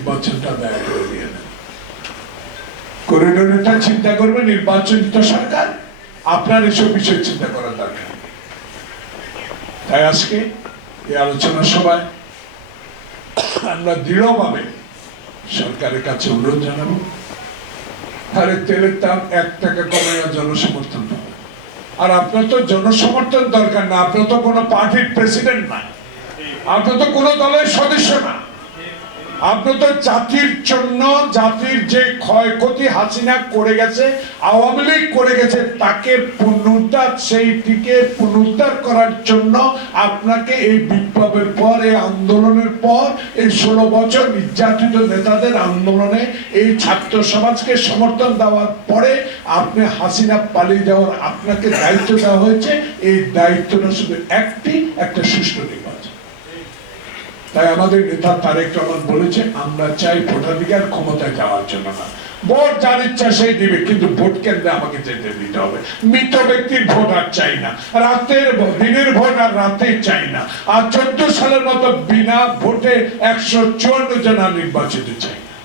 নির্বাচনটা ব্যয় করে দিয়ে দেন। করিডোরটা চিন্তা করবে নির্বাচনিত সরকার, আপনার এসব বিষয় চিন্তা করার দরকার। তাই আজকে এই আলোচনা সভায় আমরা দৃঢ়ভাবে সরকারের কাছে অনুরোধ জানাবো, আরে তেলের দাম 1 টাকা কমে জনসমর্থন পাবে। আর আপনার তো জনসমর্থন দরকার না, আপনার তো কোনো পার্টির প্রেসিডেন্ট না, আপনার তো কোনো দলের সদস্য না, আপনি তো জাতির জন্য, জাতির যে ক্ষয়ক্ষতি হাসিনা করে গেছে, আওয়ামী লীগ করে গেছে, তাকে পুনরুদ্ধার, সেইটিকে পুনরুদ্ধার করার জন্য আপনাকে এই বিপ্লবের পর, এই আন্দোলনের পর, এই 16 বছর নির্যাতিত নেতাদের আন্দোলনে এই ছাত্র সমাজকে সমর্থন দেওয়ার পরে আপনি হাসিনা পালিয়ে যাওয়ার আপনাকে দায়িত্ব দেওয়া হয়েছে। এই দায়িত্বটা শুধু একটা সুষ্ঠু নির্বাচন। তাই আমাদের নেতা তারেক রহমান বলেছে, আমরা চাই ভোটাধিকার ক্ষমতায় যাওয়ার জন্য না, ভোট যার ইচ্ছা সেই দিবে, কিন্তু ভোট কেন্দ্রে আমাকে যেতে দিতে হবে। মৃত ব্যক্তির ভোট আর চাই না, দিনের ভোট আর রাতে চাই না, আর 14 সালের মতো বিনা ভোটে 154 জন নির্বাচিত চাই।